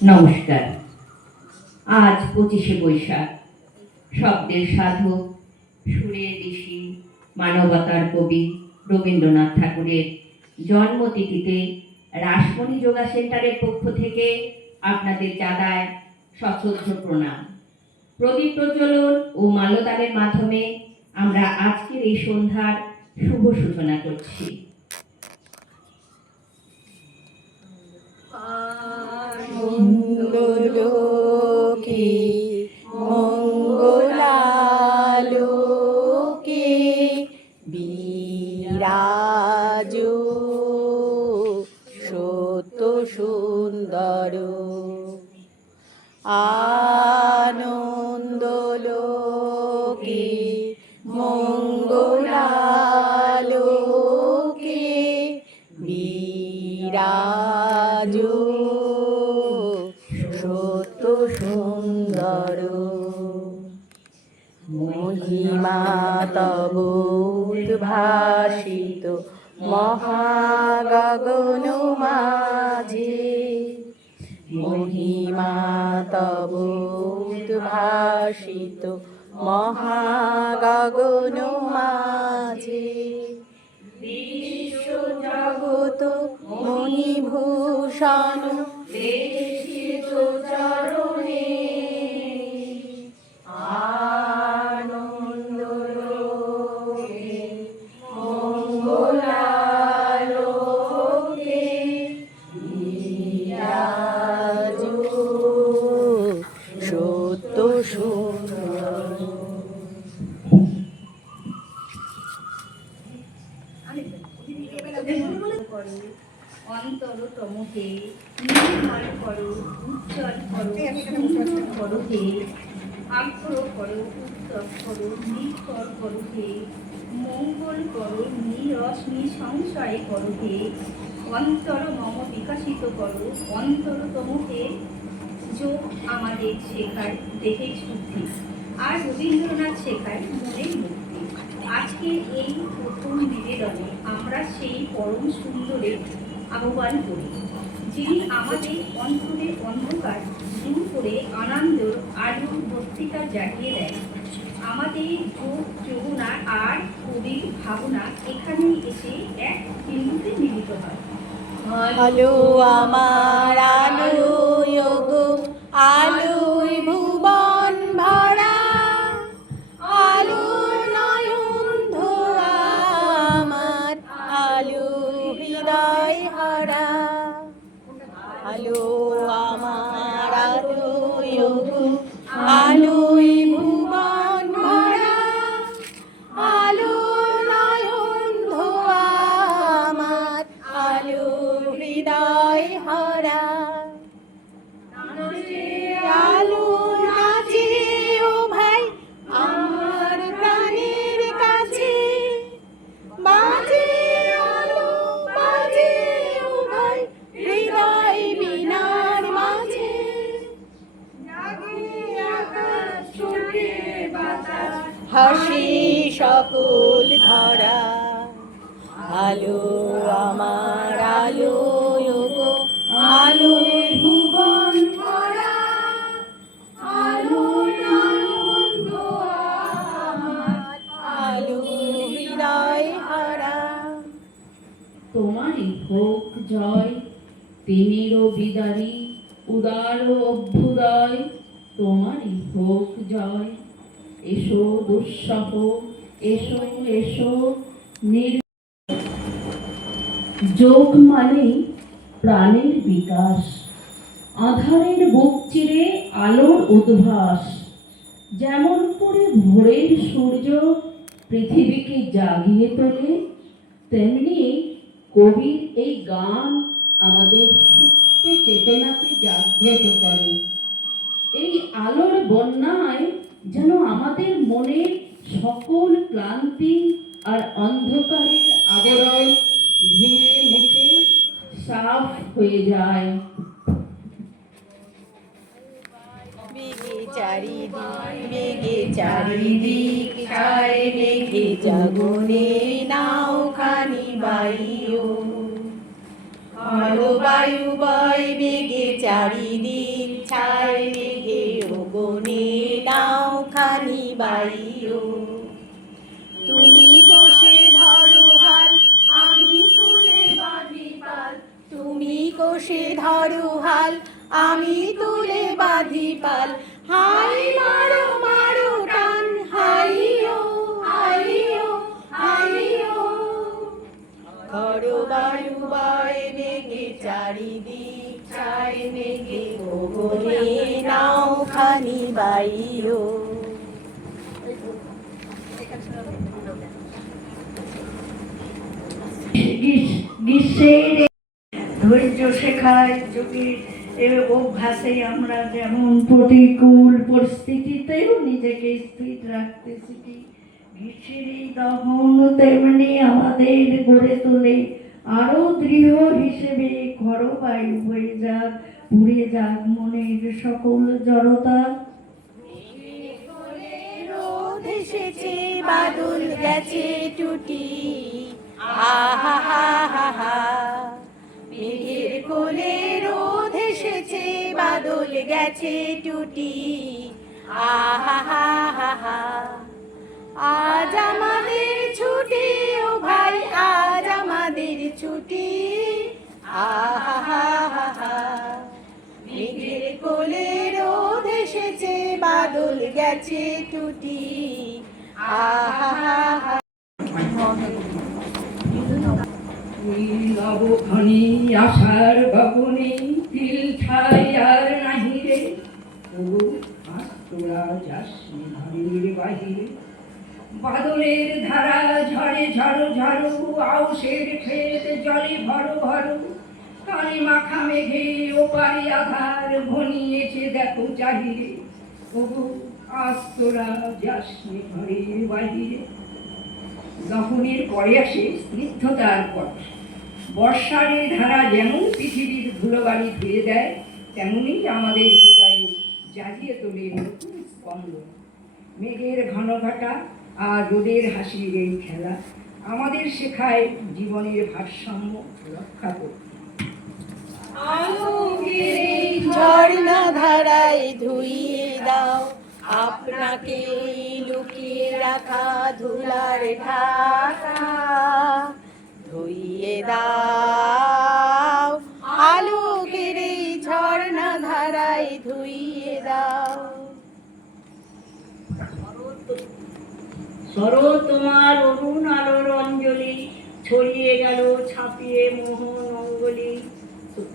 নমস্কার। আজ 25শে বৈশাখ, শব্দের সাধক, সুরের ঋষি, মানবতার কবি রবীন্দ্রনাথ ঠাকুরের জন্মতিথিতে রাসমণি যোগা সেন্টারের পক্ষ থেকে আপনাদের জানায় সশ্রদ্ধ প্রণাম। প্রদীপ প্রজ্বলন ও মাল্যদানের মাধ্যমে আমরা আজকের এই সন্ধ্যার শুভ সূচনা করছি। আনন্দলোকে মঙ্গলালোকে বিরাজো সত্য সুন্দর আনন্দলোকে মঙ্গলালোকে বিরাজো সত্য সুন্দর মহিমা তব উদ্ভাসিত মহাগগন মাঝে মহিমা তব উদ্ভাসিত মহাগগন মাঝে বিশ্ব জগত মণিভূষণ দেশিত চরণে আনন্দলোকে মঙ্গলালোকে বিরাজো সত্য সুন্দর। অন্তরতমকে নির্মল করো, উজ্জ্বল করো, সুন্দর করো হে, আগ্র করো, উত্তম করো, নিষ্কর করো হে, মঙ্গল করো, নিরস নিঃসংশয় করো হে, অন্তর মম বিকাশিত করো, অন্তরতমকে যোগ আমাদের শেখায় দেহের শুদ্ধি, আর রবীন্দ্রনাথ শেখায় মনের মুক্তি। আজকে এই প্রথম নিবেদনে আমরা সেই পরম সুন্দরের আহ্বান করি, যিনি আমাদের অন্তরের অন্ধকার দূর করে আনন্দের আলোর বস্তিকা জাগিয়ে দেয়। আমাদের যোগ যমুনা আর কবির ভাবনা এখানে এসে এক বিন্দুতে মিলিত হয়। আলো আমার আলো গো, আলোয় ভুবন ভরা, আলো নয়ন ধোয়া আমার, আলো হৃদয় হারা। আলো আমার আলো গো, আলোয় ভুবন ভরা, আলো নয়ন ধোয়া আমার, আলো হৃদয় হারা। আলো নাচে ও ভাই আমার প্রাণের কাছে, বাজে আলো বাজে ও ভাই হৃদয় বীণার মাঝে, হাসি সকল ধরা। আলো আমার আলো গো, আলোয় ভুবন ভরা, আলো নয়ন ধোয়া আমার, আলো হৃদয় হারা। তোমারই হোক জয়, তিমিরও বিদারী উদার অভ্যুদয়, তোমারই হোক জয়। এসো দুঃসহ, এসো এসো যোগ মানে প্রাণের বিকাশ, আধারের বুক চিরে আলোর উদ্ভাস। যেমন করে ভোরের সূর্য পৃথিবীকে জাগিয়ে তোলে, তেমনি কবির এই গান আমাদের সুপ্ত চেতনাকে জাগ্রত করে। এই আলোর বন্যায় যেন আমাদের মনের সকল ক্লান্তি আর অন্ধকারের আবরণ ধুয়ে মুছে সাফ হয়ে যায়। বেগে চারিদিক ছায় মেঘে জাগনে নাও খানি বাইও, আলো বায়ু বয় বেগে চারিদিক ছায় মেঘে ওগনে নাও খানি বাইও তুমি কোষে ধরো হাল আমি তুলে বাঁধি পাল তুমি কোষে ধরো হাল আমি তুলে বাঁধি পাল হাই মারো মারো টান হাইও হাইও হাইও ধরো বায়ু বয় বেগে চারিদিক ছায় মেঘে গগনে নাও খানি বাইও গ্রীষ্মের ধৈর্য শেখায় যুগের অভ্যাসে আমরা যেমন প্রতিকূল পরিস্থিতিতেও নিজেকে স্থির রাখতে শিখি, গ্রীষ্মের এই দহন তেমনি আমাদের গড়ে তোলে আরো দৃঢ় হিসেবে খরবায়ু হয়ে যাক, উড়ে যাক মনের সকল জড়তা। রোদ এসেছে বাদল গেছে টুটি আহা হা হা হা মেঘের কোলে রোদ এসেছে বাদল গেছে টুটি আহা হা হা হা আজ আমাদের ছুটি ও ভাই আজ আমাদের ছুটি আহা হা হা হা মেঘের কোলে রোদ এসেছে বাদল গেছে টুটি আহা হা হা নবখানি আশার গগনে তিল ছাই আর নাহি রে, তবু আজ তোরা যাসনি ঘরের বাহিরে। বাদলের ধারা ঝড়ে ঝড়ো ঝড়ো আউশের ক্ষেত জলে ভরো ভরো, কালি মাখা মেঘে ওপারে আধার ঘনিয়েছে দেখো চাহিরে, তবু আজ তোরা যাসনি ঘরের বাহিরে। দহনের পরে আসে স্নিগ্ধতার পরশ। বর্ষার এই ধারা যেমন পৃথিবীর ধুলোবালি ধুয়ে দেয়, তেমনি আমাদের হৃদয়ে জাগিয়ে তোলে নতুন স্পন্দন। মেঘের ঘন ঘটা আর রোদের হাসির এই খেলা আমাদের শেখায় জীবনের ভারসাম্য রক্ষা করতে। ঝর্ণা ধারায় ধুইয়ে দাও আপনাকে লুকিয়ে রাখা ধুলার ঢাকা, ধুইয়ে দাও আলোকের এই ঝর্ণা ধারায় ধুইয়ে দাও। শরৎ তোমার অরুণ আলোর অঞ্জলি ছড়িয়ে গেল ছাপিয়ে মোহন অঙ্গলি,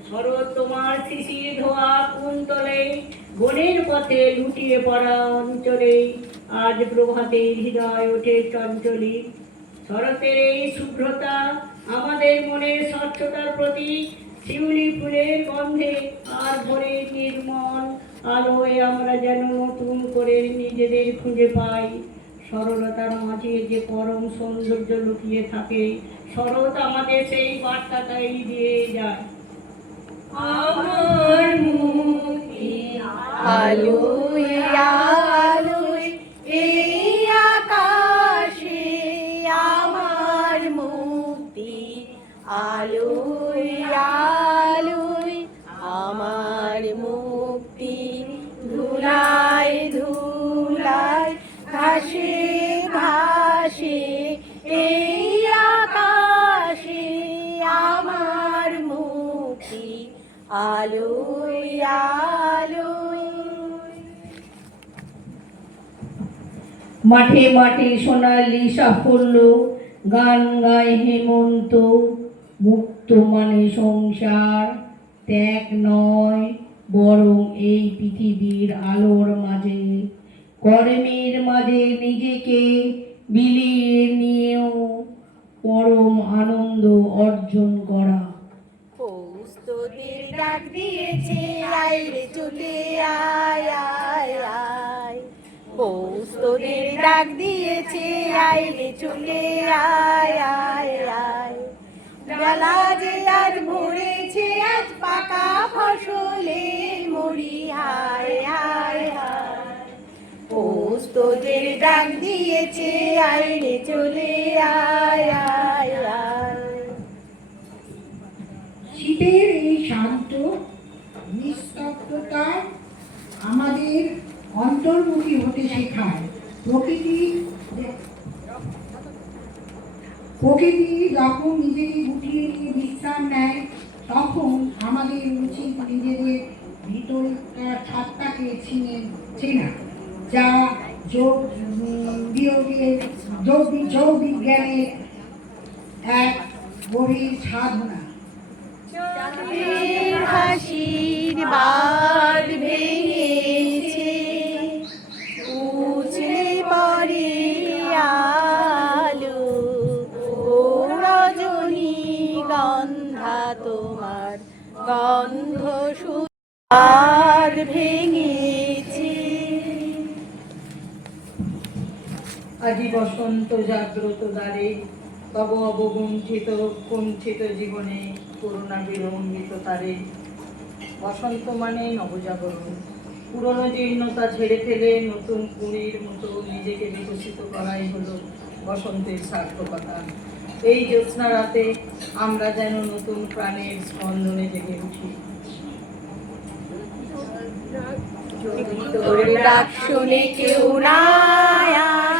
শরৎ তোমার শিশির ধোয়া কুন্তলে বনের পথে লুটিয়ে পড়া অঞ্চলে আজ প্রভাতের হৃদয় ওঠে চঞ্চলি। শরতের এই শুভ্রতা আমাদের মনের স্বচ্ছতার প্রতীক, শিউলি ফুলের গন্ধে আর ভোরের নির্মল আলোয় আমরা যেন নতুন করে নিজেদের খুঁজে পাই। সরলতার মাঝে যে পরম সৌন্দর্য লুকিয়ে থাকে, শরৎ আমাদের সেই বার্তাটাই দিয়ে যায়। আমার মুক্তি আলোয় আলোয় এই আকাশে, আমার মুক্তি আলোয় আলোয় আমার মুক্তি ধুলায় ধুলায় ঘাসে ঘাসে এই আকাশে, আমার মুক্তি আলোয় আলোয়। মাঠে মাঠে সোনালি সাফল্য গান গায় হেমন্ত, মুক্ত মানে সংসার ত্যাগ নয় বরং এই পৃথিবীর আলোর মাঝে, কর্মের মাঝে নিজেকে বিলিয়ে নিয়েও পরম আনন্দ অর্জন করা। পৌষ তোদের ডাক দিয়েছে আয় রে চলে আয় আয় আয়, পৌষ তোদের ডাক দিয়েছে আয় রে চলে আয় আয় আয়, বেলা যে আজ ভরেছে আজ পাকা ফসলে মরি হায় হায় হায়, পৌষ তোদের ডাক দিয়েছে আয় রে চলে আয় আয় আয়। শীতের অন্তর্মুখী হতে শেখায়। প্রকৃতি প্রকৃতি যখন নিজেকে গুটিয়ে নিয়ে বিশ্রাম নেয়, তখন আমাদের উচিত নিজেদের ভিতরকার সত্তাকে চেনা, যা যোগ বিজ্ঞানের এক গভীর সাধনা। চাঁদের হাসির বাঁধ ভেঙেছে, উছলে পড়ে আলো, ও রজনীগন্ধা তোমার গন্ধ বাঁধ ভেঙেছে। আজি বসন্ত জাগ্রত দ্বারে, তব অবগুণ্ঠিত কুণ্ঠিত জীবনে করুণা বিলম্বিত তারে। বসন্ত মানে নবজাগরণ, পুরনো জীর্ণতা ঝেড়ে ফেলে নতুন কুড়ির মতো নিজেকে বিকশিত করাই হলো বসন্তের সার্থকতা। এই জ্যোৎস্না রাতে আমরা যেন নতুন প্রাণের স্পন্দনে জেগে উঠি। তোর ডাক শুনে কেউ না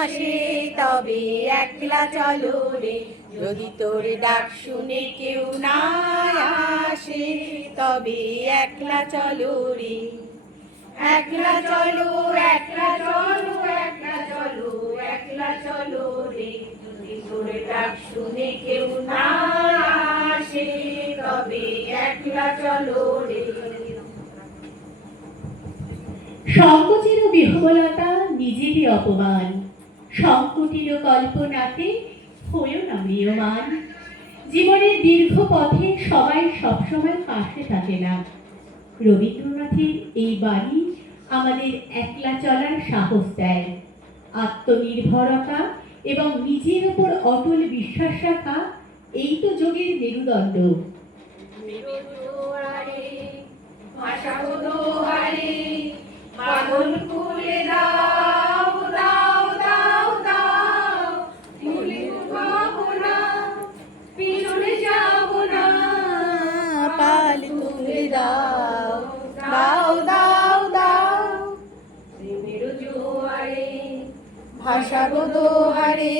আসে, তবে একলা চলো রে। যদি তোর ডাক শুনে কেউ না আসে, তবে একলা চলো রে। একলা চলো, একলা চলো, একলা চলো, একলা চলো রে। যদি তোর ডাক শুনে কেউ না আসে, তবে একলা চলো রে। সংকোচের বিহবলতা নিজেরই অপমান, সংকটির কল্পনাতে হয়েও না ম্রিয়মান। জীবনের দীর্ঘ পথে সবাই সবসময় পাশে থাকে না। রবীন্দ্রনাথের এই বাণী আমাদের একলা চলার সাহস দেয়। আত্মনির্ভরতা এবং নিজের উপর অটল বিশ্বাস রাখা, এই তো যোগের মেরুদণ্ড। পাগল খুলে দাও, দাও, দাও, দাও, ভুলে যাবো না, পিছনে যাবো না। পাল তুলে দাও, দাও, দাও, দাও, প্রেমের জোয়ারে ভাসাবো দোহারে।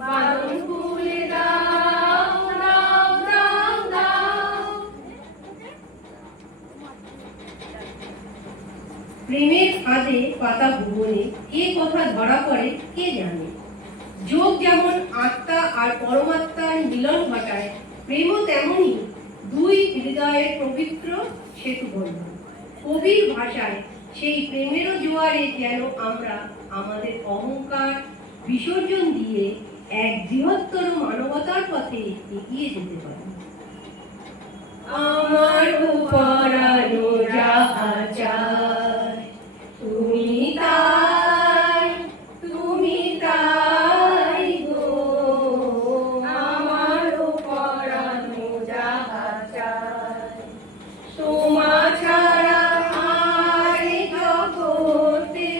পাগল খুলে দাও, দাও, দাও, দাও। প্রেমের ফাঁদে পাতা ভুবনে এ কথা ধরা পড়ে কে জানে। যোগ যেমন আত্মা আর পরমাত্মার মিলন ঘটায়, প্রেমও তেমনই দুই হৃদয়ের পবিত্র সেতু বন্ধন। কবির ভাষায় সেই প্রেমেরও জোয়ারে যেন আমরা আমাদের অহংকার বিসর্জন দিয়ে এক বৃহত্তর মানবতার পথে এগিয়ে যেতে পারি। আমার পরানো যাহা চায়, তুমি তাই, তুমি তাই গো। আমার পরানো যাহা চায়, তোমা ছাড়া আর জগতে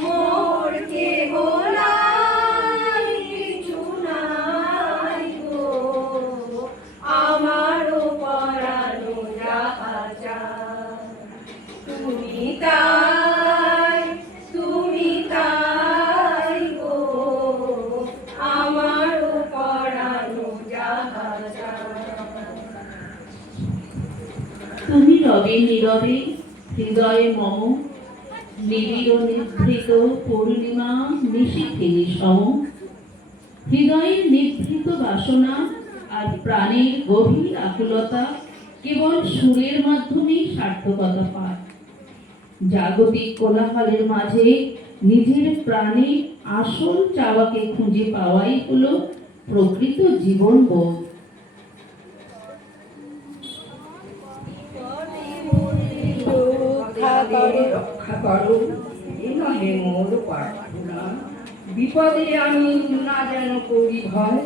মোর কেবল আর কিছু নাই গো। আমার পরানো যাহা চায়, তুমি তাই, তুমি তাই গো। আমার পরানো যাহা চায়। তুমি রবে নীরবে হৃদয়ে মম, নিবিড় নিভৃত পূর্ণিমা নিশীথিনী সম। হৃদয়ের নিভৃত বাসনা আর প্রাণের গভীর আকুলতা কেবল সুরের মাধ্যমেই সার্থকতা পায়। জাগতিক কোলাহলের মাঝে নিজের প্রাণে আসল চাওয়াকে খুঁজে পাওয়াই হলো প্রকৃত জীবনবোধ। রক্ষা করো, এ নহে মোর প্রার্থনা। বিপদে আমি না যেন করি ভয়,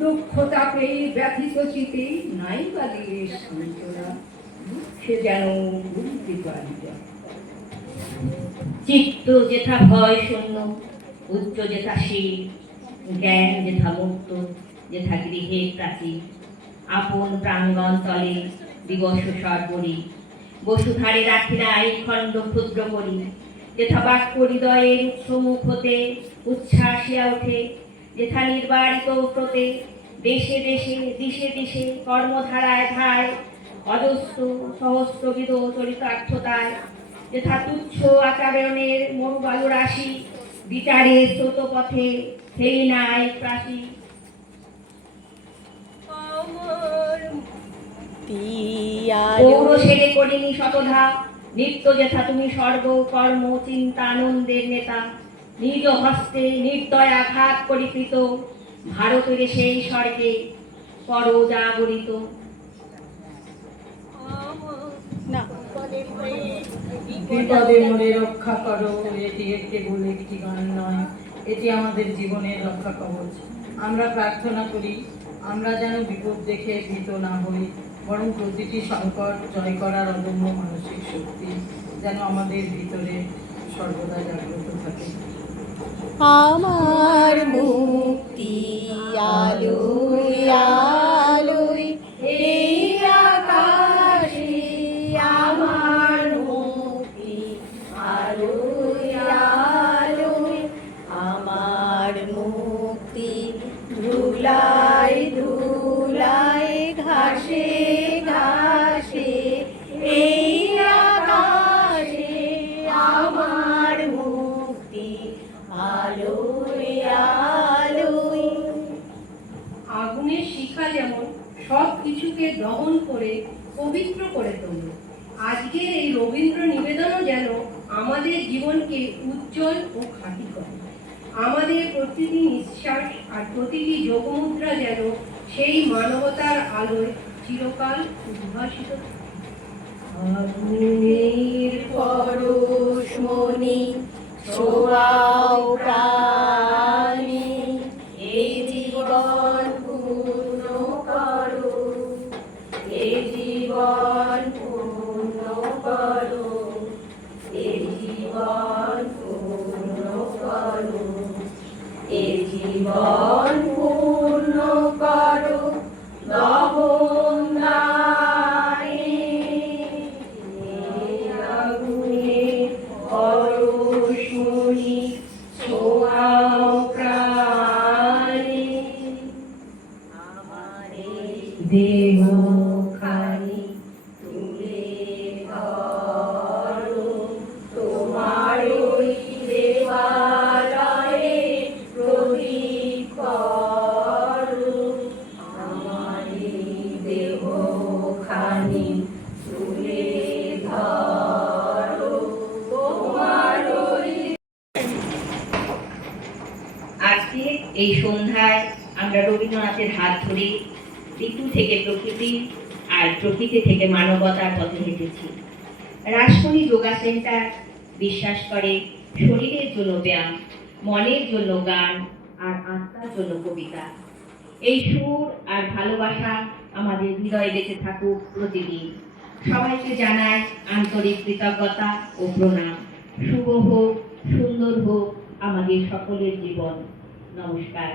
দুঃখ তাপে ব্যথিত চিতে নাই বা দিলে সান্ত্বনা। দুঃখে যেন বুঝতে পারি যায়। চিত্ত যেথা ভয় শূন্য, উচ্চ যেথা শীল, জ্ঞান যেথা মুক্ত, যেথা গৃহে প্রাচীর। আপন প্রাঙ্গণ তলে দিবস সর্বরী, বসুধারে রাখি নাই খণ্ড ক্ষুদ্র করি, যেথা বাক্য হৃদয়ের উৎসমুখ হতে উচ্ছ্বাসিয়া ওঠে, যেথা নির্বাড়িত প্রতে দেশে দেশে দিশে দিশে কর্মধারায় ধায় অজস্র সহস্রবিধ চরিতার্থতায়, যেথা তুচ্ছ আচরণের মরুবালু রাশি বিচারে স্রোত পথে ফেলি নাই প্রাসী। পৌরসেরে করিনি শতধা নিত্য, যেথা তুমি সর্ব কর্ম চিন্তা আনন্দের নেতা, নিজ হস্তে নির্দয় আঘাত করিকৃত ভারতের সেই স্বর্গে করো জাগরিত। বিপদে মোরে রক্ষা করো, এটি কেবল একটি গান নয়, এটি আমাদের জীবনের রক্ষা কবচ। আমরা প্রার্থনা করি আমরা যেন বিপদ দেখে ভীত না হই, বরং প্রতিটি সংকট জয় করার অদম্য মানসিক শক্তি যেন আমাদের ভিতরে সর্বদা জাগ্রত থাকে। আমার মুক্তি আলোয় আলোয় এই আকাশে, আমার মুক্তি আলোয় আলোয়, আমার মুক্তি ধুলায় ধুলায় ঘাসে ঘাসে এই আকাশে, আমার মুক্তি আলোয় আলোয়। আগুনের শিখা যেমন সব কিছুকে দহন করে পবিত্র করে তোলে, আজকের এই রবীন্দ্র নিবেদনও যেন আমাদের জীবনকে উজ্জ্বল ও খাঁটি করে। আমাদের প্রতিটি নিঃশ্বাস আর প্রতিটি যোগমুদ্রা যেন সেই মানবতার আলোয় চিরকাল উদ্ভাসিত থাকে। আগুনের পরশমণি ছোঁয়াও প্রাণে, এই জীবন পূর্ণ করো, এই জীবন পূর্ণ করো, এই জীবন পূর্ণ করো, এই জীবন পূর্ণ করো দহন দানে। আগুনের পরশমণি ছোঁয়াও প্রাণে, আমার দেহ খানি তুলে ধরো, তোমার ওই দেবালয়ে প্রদীপ করো, আমার দেহ খানি তুলে ধরো, তোমার ওই। আজকে এই সন্ধ্যায় আমরা রবীন্দ্রনাথের হাত ধরে ঋতু থেকে প্রকৃতি আর প্রকৃতি থেকে মানবতার পথে হেঁটেছি। রাসমণি যোগা সেন্টার বিশ্বাস করে শরীরের জন্য ব্যায়াম, মনের জন্য গান আর আত্মার জন্য কবিতা। এই সুর আর ভালোবাসা আমাদের হৃদয়ে বেঁচে থাকুক প্রতিদিন। সবাইকে জানাই আন্তরিক কৃতজ্ঞতা ও প্রণাম। শুভ হোক, সুন্দর হোক আমাদের সকলের জীবন। নমস্কার।